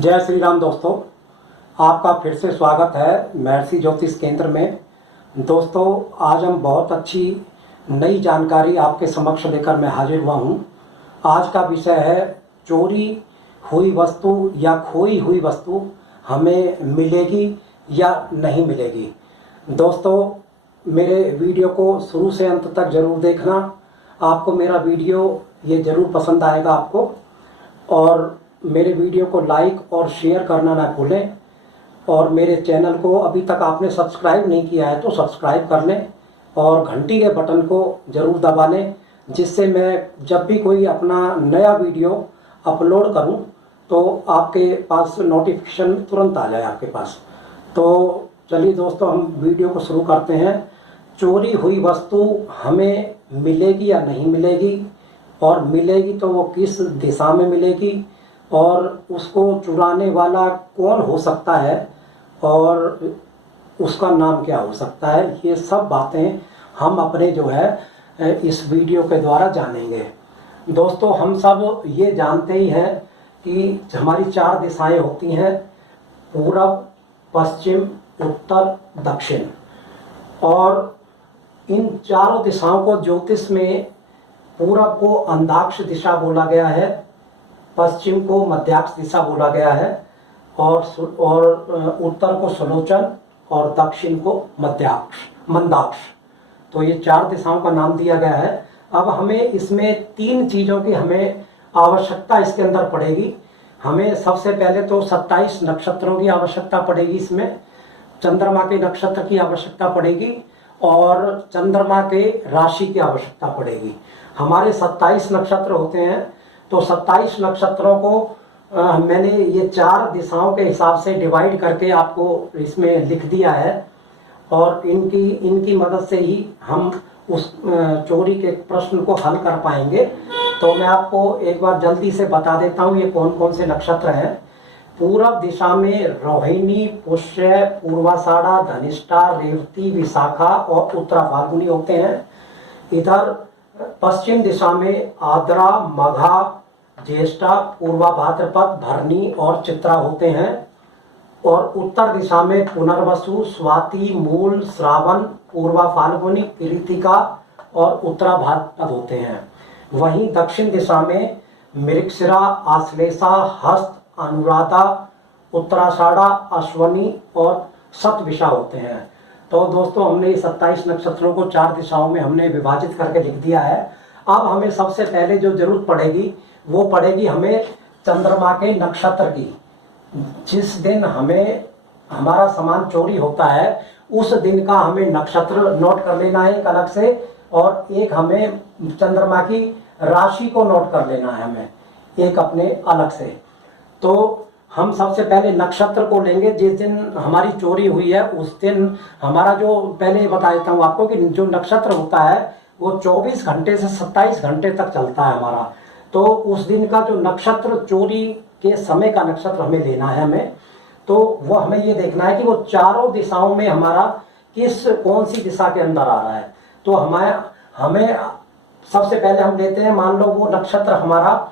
जय श्री राम दोस्तों, आपका फिर से स्वागत है महर्षि ज्योतिष केंद्र में। दोस्तों, आज हम बहुत अच्छी नई जानकारी आपके समक्ष लेकर मैं हाजिर हुआ हूँ। आज का विषय है चोरी हुई वस्तु या खोई हुई वस्तु हमें मिलेगी या नहीं मिलेगी। दोस्तों, मेरे वीडियो को शुरू से अंत तक ज़रूर देखना। आपको मेरा वीडियो ये ज़रूर पसंद आएगा आपको, और मेरे वीडियो को लाइक और शेयर करना ना भूलें। और मेरे चैनल को अभी तक आपने सब्सक्राइब नहीं किया है तो सब्सक्राइब कर लें और घंटी के बटन को ज़रूर दबा लें, जिससे मैं जब भी कोई अपना नया वीडियो अपलोड करूं तो आपके पास नोटिफिकेशन तुरंत आ जाए आपके पास। तो चलिए दोस्तों, हम वीडियो को शुरू करते हैं। चोरी हुई वस्तु हमें मिलेगी या नहीं मिलेगी, और मिलेगी तो वो किस दिशा में मिलेगी, और उसको चुराने वाला कौन हो सकता है और उसका नाम क्या हो सकता है, ये सब बातें हम अपने जो है इस वीडियो के द्वारा जानेंगे। दोस्तों, हम सब ये जानते ही हैं कि हमारी 4 दिशाएं होती हैं: पूरब, पश्चिम, उत्तर, दक्षिण। और इन चारों दिशाओं को ज्योतिष में पूरब को अंधाक्ष दिशा बोला गया है, पश्चिम को मध्याक्ष दिशा बोला गया है, और उत्तर को सुलोचन और दक्षिण को मंदाक्ष। तो ये 4 दिशाओं का नाम दिया गया है। अब हमें इसमें 3 चीज़ों की हमें आवश्यकता इसके अंदर पड़ेगी। हमें सबसे पहले तो 27 नक्षत्रों की आवश्यकता पड़ेगी, इसमें चंद्रमा के नक्षत्र की आवश्यकता पड़ेगी और चंद्रमा के राशि की आवश्यकता पड़ेगी। हमारे 27 नक्षत्र होते हैं, तो 27 नक्षत्रों को मैंने ये 4 दिशाओं के हिसाब से डिवाइड करके आपको इसमें लिख दिया है, और इनकी मदद से ही हम उस चोरी के प्रश्न को हल कर पाएंगे। तो मैं आपको एक बार जल्दी से बता देता हूँ ये कौन कौन से नक्षत्र हैं। पूरब दिशा में रोहिणी, पुष्य, पूर्वाषाढ़ा, धनिष्ठा, रेवती, विशाखा और उत्तरा फाल्गुनी होते हैं। इधर पश्चिम दिशा में आद्रा, मघा, ज्येष्ठा, पूर्वा भाद्रपद, भरणी और चित्रा होते हैं। और उत्तर दिशा में पुनर्वसु, स्वाति, मूल, श्रावण, पूर्वा फाल्गुनी, कृतिका और उत्तरा भाद्रपद होते हैं। वहीं दक्षिण दिशा में मृगशिरा, आश्लेषा, हस्त, अनुराधा, उत्तराषाढ़ा, अश्वनी और शतभिषा होते हैं। तो दोस्तों, हमने 27 नक्षत्रों को 4 दिशाओं में हमने विभाजित करके लिख दिया है। अब हमें सबसे पहले जो जरूरत पड़ेगी वो पड़ेगी हमें चंद्रमा के नक्षत्र की। जिस दिन हमें हमारा सामान चोरी होता है उस दिन का हमें नक्षत्र नोट कर लेना है एक अलग से, और एक हमें चंद्रमा की राशि को नोट कर लेना है हमें एक अपने अलग से। तो हम सबसे पहले नक्षत्र को लेंगे। जिस दिन हमारी चोरी हुई है उस दिन हमारा, जो पहले बता देता हूँ आपको कि जो नक्षत्र होता है वो 24 घंटे से 27 घंटे तक चलता है हमारा। तो उस दिन का जो नक्षत्र, चोरी के समय का नक्षत्र हमें लेना है हमें। तो वो हमें ये देखना है कि वो चारों दिशाओं में हमारा कौन सी दिशा के अंदर आ रहा है। तो हमें सबसे पहले हम लेते हैं, मान लो वो नक्षत्र हमारा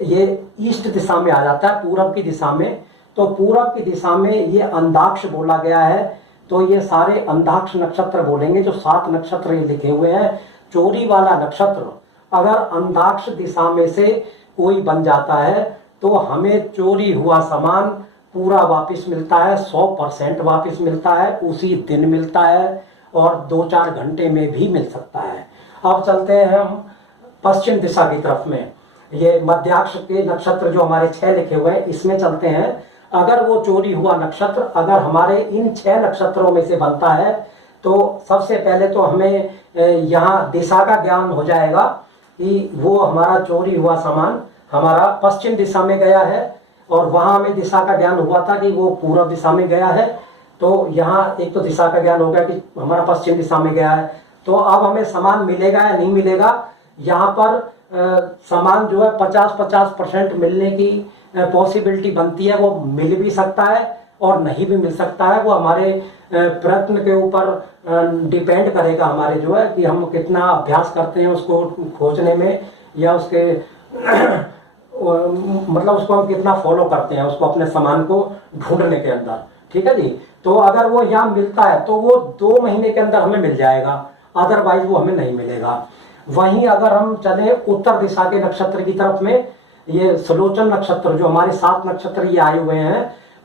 ये ईस्ट दिशा में आ जाता है, पूरब की दिशा में। तो पूरब की दिशा में ये अंधाक्ष बोला गया है, तो ये सारे अंधाक्ष नक्षत्र बोलेंगे। जो 7 नक्षत्र ये लिखे हुए हैं, चोरी वाला नक्षत्र अगर अंधाक्ष दिशा में से कोई बन जाता है तो हमें चोरी हुआ सामान पूरा वापस मिलता है, 100% वापस मिलता है, उसी दिन मिलता है, और 2-4 घंटे में भी मिल सकता है। अब चलते हैं हम पश्चिम दिशा की तरफ में। ये मध्याक्ष के नक्षत्र जो हमारे 6 लिखे हुए हैं, इसमें चलते हैं। अगर वो चोरी हुआ नक्षत्र अगर हमारे इन 6 नक्षत्रों में से बनता है तो सबसे पहले तो हमें यहाँ दिशा का ज्ञान हो जाएगा कि वो हमारा चोरी हुआ सामान हमारा पश्चिम दिशा में गया है, और वहाँ हमें दिशा का ज्ञान हुआ था कि वो पूर्व दिशा में गया है। तो यहाँ एक तो दिशा का ज्ञान हो गया कि हमारा पश्चिम दिशा में गया है। तो अब हमें सामान मिलेगा या नहीं मिलेगा, यहाँ पर सामान जो है 50-50% मिलने की पॉसिबिलिटी बनती है। वो मिल भी सकता है और नहीं भी मिल सकता है। वो हमारे प्रयत्न के ऊपर डिपेंड करेगा, हमारे जो है कि हम कितना अभ्यास करते हैं उसको खोजने में, या उसके मतलब उसको हम कितना फॉलो करते हैं उसको अपने सामान को ढूंढने के अंदर, ठीक है जी। तो अगर वो यहाँ मिलता है तो वो 2 महीने के अंदर हमें मिल जाएगा, अदरवाइज वो हमें नहीं मिलेगा। वहीं अगर हम चले उत्तर दिशा के नक्षत्र की तरफ में, ये सुलोचन नक्षत्र जो हमारे 7 नक्षत्र ये आए हुए हैं,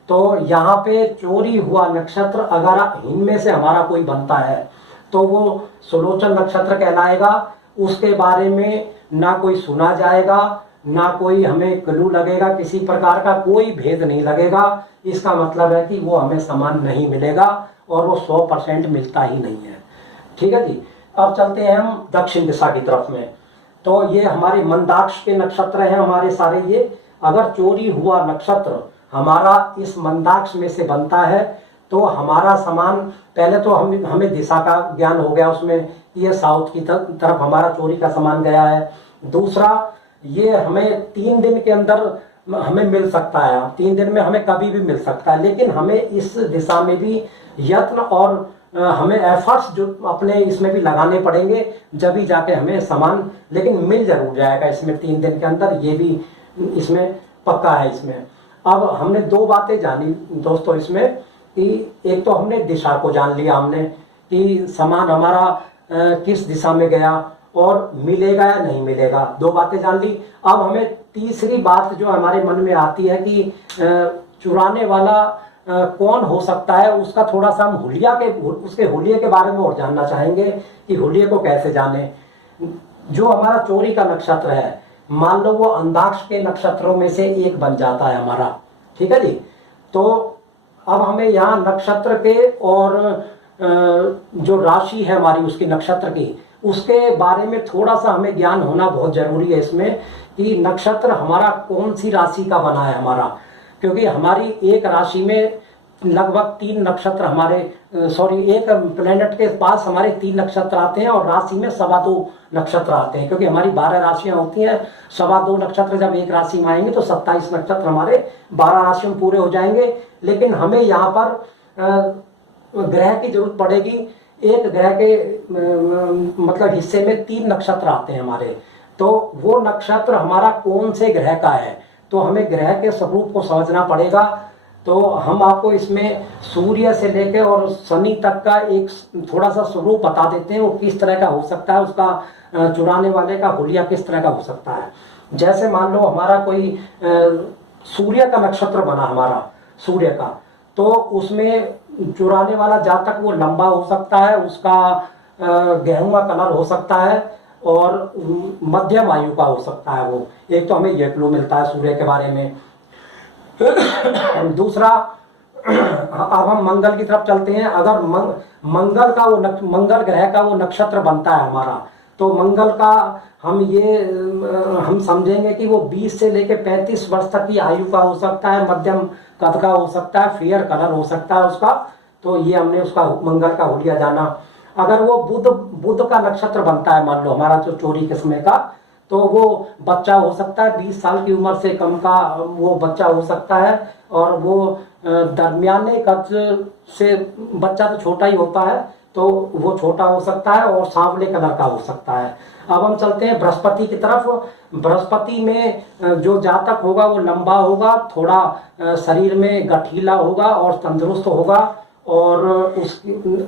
तो यहाँ पे चोरी हुआ नक्षत्र अगर इनमें से हमारा कोई बनता है तो वो सुलोचन नक्षत्र कहलाएगा। उसके बारे में ना कोई सुना जाएगा, ना कोई हमें क्लू लगेगा, किसी प्रकार का कोई भेद नहीं लगेगा। इसका मतलब है कि वो हमें सामान नहीं मिलेगा और वो 100% मिलता ही नहीं है, ठीक है जी। अब चलते हैं हम दक्षिण दिशा की तरफ में। तो ये हमारे मंदाक्ष के नक्षत्र हैं हमारे सारे ये। अगर चोरी हुआ नक्षत्र हमारा इस मंदाक्ष में से बनता है तो हमारा सामान, पहले तो हमें दिशा का ज्ञान हो गया उसमें, ये साउथ की तरफ हमारा चोरी का सामान गया है। दूसरा, ये हमें 3 दिन के अंदर हमें मिल सकता है, 3 दिन में हमें कभी भी मिल सकता है, लेकिन हमें इस दिशा में भी यत्न और हमें एफर्ट्स जो अपने इसमें भी लगाने पड़ेंगे, जब ही जाके हमें सामान लेकिन मिल जरूर जाएगा इसमें 3 दिन के अंदर, ये भी इसमें पक्का है इसमें। अब हमने 2 बातें जानी दोस्तों इसमें, कि एक तो हमने दिशा को जान लिया हमने कि सामान हमारा किस दिशा में गया और मिलेगा या नहीं मिलेगा, 2 बातें जान ली। अब हमें तीसरी बात जो हमारे मन में आती है कि चुराने वाला कौन हो सकता है, उसका थोड़ा सा हम उसके हुलिये के बारे में और जानना चाहेंगे कि हुलिये को कैसे जाने। जो हमारा चोरी का नक्षत्र है, मान लो वो अंधाक्ष के नक्षत्रों में से एक बन जाता है हमारा, ठीक है जी। तो अब हमें यहाँ नक्षत्र के और जो राशि है हमारी उसकी नक्षत्र की, उसके बारे में थोड़ा सा हमें ज्ञान होना बहुत जरूरी है इसमें, कि नक्षत्र हमारा कौन सी राशि का बना है हमारा। क्योंकि हमारी एक राशि में लगभग 3 नक्षत्र एक प्लेनेट के पास हमारे 3 नक्षत्र आते हैं और राशि में 2.25 नक्षत्र आते हैं। क्योंकि हमारी 12 राशियां होती हैं, 2.25 नक्षत्र जब एक राशि में आएंगे तो 27 नक्षत्र हमारे 12 राशियों में पूरे हो जाएंगे। लेकिन हमें यहाँ पर ग्रह की जरूरत पड़ेगी। एक ग्रह के मतलब हिस्से में 3 नक्षत्र आते हैं हमारे, तो वो नक्षत्र हमारा कौन से ग्रह का है, तो हमें ग्रह के स्वरूप को समझना पड़ेगा। तो हम आपको इसमें सूर्य से लेकर और शनि तक का एक थोड़ा सा स्वरूप बता देते हैं, वो किस तरह का हो सकता है, उसका चुराने वाले का हुलिया किस तरह का हो सकता है। जैसे मान लो हमारा कोई सूर्य का नक्षत्र बना हमारा, सूर्य का, तो उसमें चुराने वाला जातक वो लंबा हो सकता है, उसका गेहुआ कलर हो सकता है और मध्यम आयु का हो सकता है वो। एक तो हमें ये क्लू मिलता है सूर्य के बारे में। दूसरा, अब हम मंगल की तरफ चलते हैं। अगर मंगल का वो मंगल ग्रह का वो नक्षत्र बनता है हमारा, तो मंगल का हम समझेंगे कि वो 20 से लेकर 35 वर्ष तक की आयु का हो सकता है, मध्यम कद का हो सकता है, फेयर कलर हो सकता है उसका। तो ये हमने उसका मंगल का हुलिया जाना। अगर वो बुध का नक्षत्र बनता है मान लो हमारा जो चोरी के समय का, तो वो बच्चा हो सकता है, 20 साल की उम्र से कम का वो बच्चा हो सकता है, और वो दरमियाने कद से बच्चा तो छोटा ही होता है, तो वो छोटा हो सकता है और सांवले कलर का हो सकता है। अब हम चलते हैं बृहस्पति की तरफ। बृहस्पति में जो जातक होगा वो लंबा होगा, थोड़ा शरीर में गठीला होगा और तंदुरुस्त होगा, और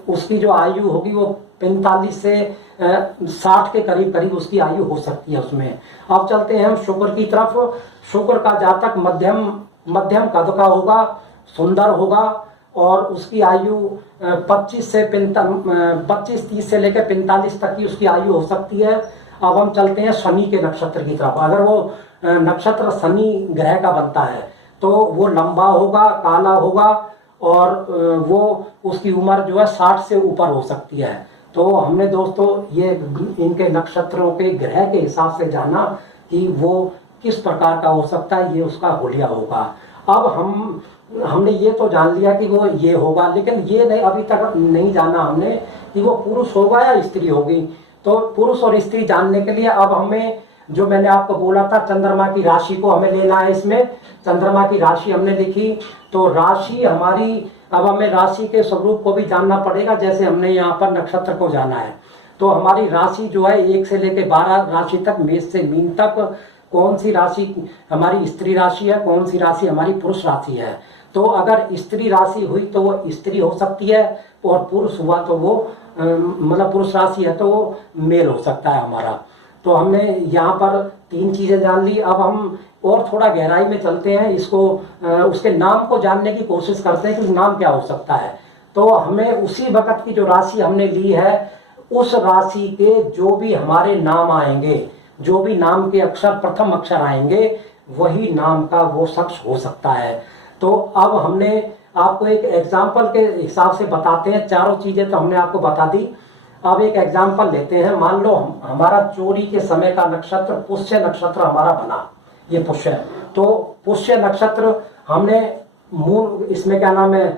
उसकी जो आयु होगी वो 45 से 60 के करीब करीब उसकी आयु हो सकती है उसमें। अब चलते हैं हम शुक्र की तरफ। शुक्र का जातक मध्यम कद का होगा, सुंदर होगा, और उसकी आयु 25 से 30 से लेकर 45 तक की उसकी आयु हो सकती है। अब हम चलते हैं शनि के नक्षत्र की तरफ। अगर वो नक्षत्र शनि ग्रह का बनता है तो वो लंबा होगा, काला होगा, और वो उसकी उम्र जो है 60 से ऊपर हो सकती है। तो हमने दोस्तों ये इनके नक्षत्रों के ग्रह के हिसाब से जाना कि वो किस प्रकार का हो सकता है, ये उसका हुलिया होगा। अब हमने ये तो जान लिया कि वो ये होगा, लेकिन ये नहीं अभी तक नहीं जाना हमने कि वो पुरुष होगा या स्त्री होगी। तो पुरुष और स्त्री जानने के लिए अब हमें, जो मैंने आपको बोला था, चंद्रमा की राशि को हमें लेना है। इसमें चंद्रमा की राशि हमने लिखी, तो राशि हमारी, अब हमें राशि के स्वरूप को भी जानना पड़ेगा, जैसे हमने यहाँ पर नक्षत्र को जाना है। तो हमारी राशि जो है 1 से लेकर 12 राशि तक, मेष से मीन तक, कौन सी राशि हमारी स्त्री राशि है, कौन सी राशि हमारी पुरुष राशि है। तो अगर स्त्री राशि हुई तो वो स्त्री हो सकती है, और पुरुष हुआ तो वो मतलब पुरुष राशि है तो वो मेल हो सकता है हमारा। तो हमने यहाँ पर 3 चीजें जान ली। अब हम और थोड़ा गहराई में चलते हैं, इसको उसके नाम को जानने की कोशिश करते हैं कि नाम क्या हो सकता है। तो हमें उसी वक्त की जो राशि हमने ली है, उस राशि के जो भी हमारे नाम आएंगे, जो भी नाम के अक्षर प्रथम अक्षर आएंगे, वही नाम का वो शख्स हो सकता है। तो अब हमने आपको एक एग्जाम्पल के हिसाब से बताते हैं। चारों चीजें तो हमने आपको बता दी। अब एक एग्जाम्पल लेते हैं। मान लो हमारा चोरी के समय का नक्षत्र पुष्य नक्षत्र हमारा बना, ये पुष्य है। तो पुष्य नक्षत्र हमने मूल इसमें क्या नाम है,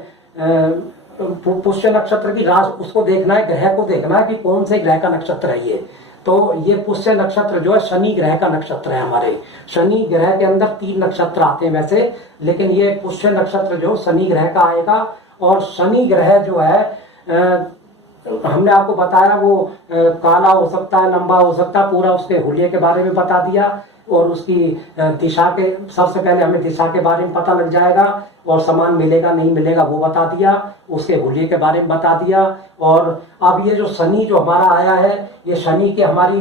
पुष्य नक्षत्र की राशि उसको देखना है, ग्रह को देखना है कि कौन से ग्रह का नक्षत्र है ये। तो ये पुष्य नक्षत्र जो है शनि ग्रह का नक्षत्र है हमारे। शनि ग्रह के अंदर 3 नक्षत्र आते हैं वैसे, लेकिन ये पुष्य नक्षत्र जो शनि ग्रह का आएगा। और शनि ग्रह जो है हमने आपको बताया वो काला हो सकता है, लंबा हो सकता है, पूरा उसके हुलिये के बारे में बता दिया। और उसकी दिशा के सबसे पहले हमें दिशा के बारे में पता लग जाएगा, और सामान मिलेगा नहीं मिलेगा वो बता दिया, उसके हुलिये के बारे में बता दिया। और अब ये जो शनि जो हमारा आया है, ये शनि के हमारी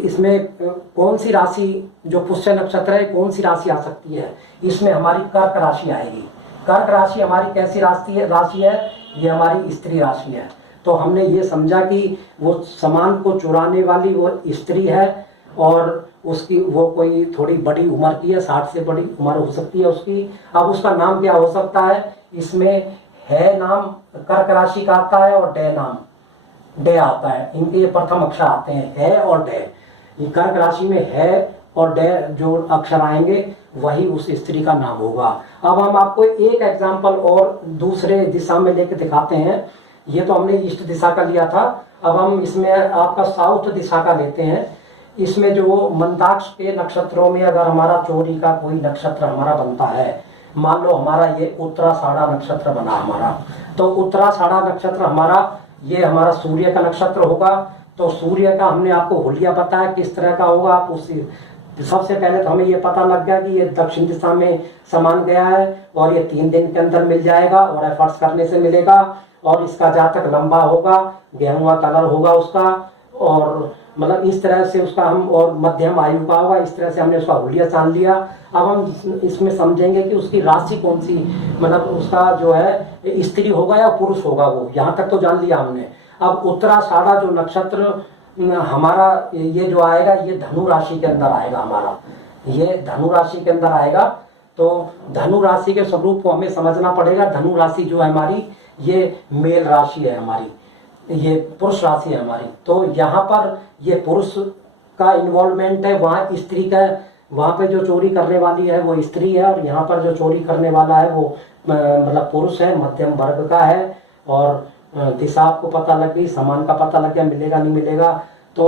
इसमें कौन सी राशि जो पुष्य नक्षत्र है कौन सी राशि आ सकती है, इसमें हमारी कर्क राशि आएगी। कर्क राशि हमारी कैसी राशि है, ये हमारी स्त्री राशि है। तो हमने ये समझा कि वो सामान को चुराने वाली वो स्त्री है, और उसकी वो कोई थोड़ी बड़ी उम्र की है, 60 से बड़ी उम्र हो सकती है उसकी। अब उसका नाम क्या हो सकता है, इसमें है नाम कर्क राशि का आता है, और डे नाम डे आता है। इनके ये प्रथम अक्षर आते हैं, है और डे। ये कर्क राशि में है और डे जो अक्षर आएंगे वही उस स्त्री का नाम होगा। अब हम आपको एक एग्जाम्पल और दूसरे दिशा में लेके दिखाते हैं। ये तो हमने ईस्ट दिशा का लिया था, अब हम इसमें आपका साउथ दिशा का लेते हैं। इसमें जो मंदाक्ष के नक्षत्रों में अगर हमारा चोरी का कोई नक्षत्र हमारा बनता है, मान लो हमारा ये उत्तराषाढ़ा नक्षत्र बना हमारा, तो उत्तराषाढ़ा नक्षत्र हमारा ये हमारा सूर्य का नक्षत्र होगा। तो सूर्य का हमने आपको हुलिया बताया किस तरह का होगा। आप उसी सबसे पहले तो हमें ये पता लग गया कि ये दक्षिण दिशा में समान गया है, और ये 3 दिन के अंदर मिल जाएगा, और एफर्ट्स करने से मिलेगा। और इसका जातक लंबा होगा, गेहुआ कलर होगा उसका, और मतलब इस तरह से उसका हम, और मध्यम आयु का होगा। इस तरह से हमने उसका हुलिया जान लिया। अब हम इसमें समझेंगे कि उसकी राशि कौन सी, मतलब उसका जो है स्त्री होगा या पुरुष होगा, वो यहाँ तक तो जान लिया हमने। अब उत्तराषाढ़ा जो नक्षत्र हमारा ये जो आएगा, ये धनु राशि के अंदर आएगा हमारा, ये धनु राशि के अंदर आएगा। तो धनु राशि के स्वरूप को हमें समझना पड़ेगा। धनु राशि जो है हमारी, ये मेल राशि है हमारी, ये पुरुष राशि है हमारी। तो यहाँ पर ये पुरुष का इन्वॉल्वमेंट है, वहाँ स्त्री का, वहाँ पे जो चोरी करने वाली है वो स्त्री है, और यहाँ पर जो चोरी करने वाला है वो मतलब पुरुष है, मध्यम वर्ग का है। और दिशा आपको पता लग गई, सामान का पता लग गया, मिलेगा नहीं मिलेगा। तो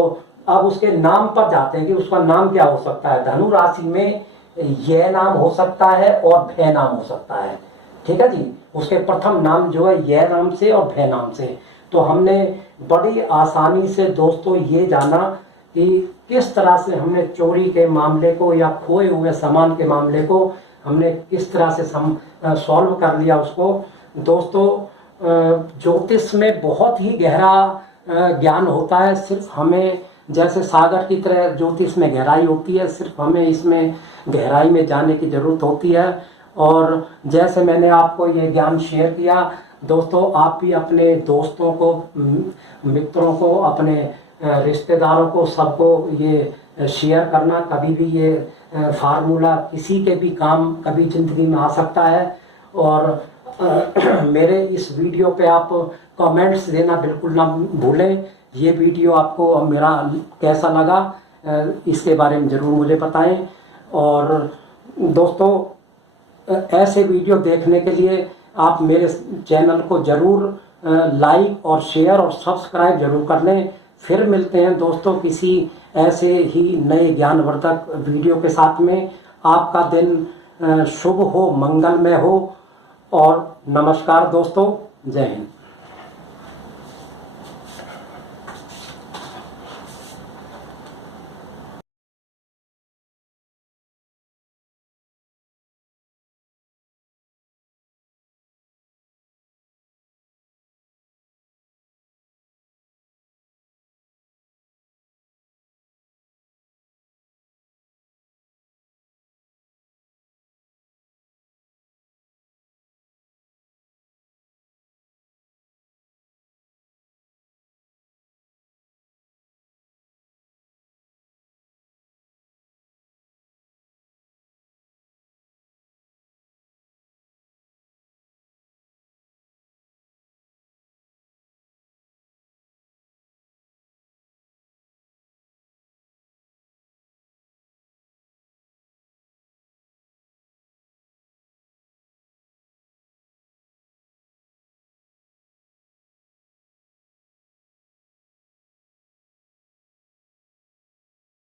अब उसके नाम पर जाते हैं कि उसका नाम क्या हो सकता है। धनु राशि में यह नाम हो सकता है और भय नाम हो सकता है, ठीक है जी। उसके प्रथम नाम जो है यह नाम से और भय नाम से। तो हमने बड़ी आसानी से दोस्तों ये जाना कि किस तरह से हमने चोरी के मामले को या खोए हुए सामान के मामले को हमने किस तरह से सॉल्व कर लिया उसको। दोस्तों ज्योतिष में बहुत ही गहरा ज्ञान होता है। सिर्फ हमें जैसे सागर की तरह ज्योतिष में गहराई होती है, सिर्फ हमें इसमें गहराई में जाने की जरूरत होती है। और जैसे मैंने आपको ये ज्ञान शेयर किया दोस्तों, आप भी अपने दोस्तों को, मित्रों को, अपने रिश्तेदारों को, सबको ये शेयर करना। कभी भी ये फार्मूला किसी के भी काम कभी जिंदगी में आ सकता है। और मेरे इस वीडियो पे आप कमेंट्स देना बिल्कुल ना भूलें। ये वीडियो आपको मेरा कैसा लगा इसके बारे में ज़रूर मुझे बताएं। और दोस्तों ऐसे वीडियो देखने के लिए आप मेरे चैनल को ज़रूर लाइक और शेयर और सब्सक्राइब जरूर कर लें। फिर मिलते हैं दोस्तों किसी ऐसे ही नए ज्ञानवर्धक वीडियो के साथ में। आपका दिन शुभ हो, मंगलमय हो। और नमस्कार दोस्तों, जय हिंद।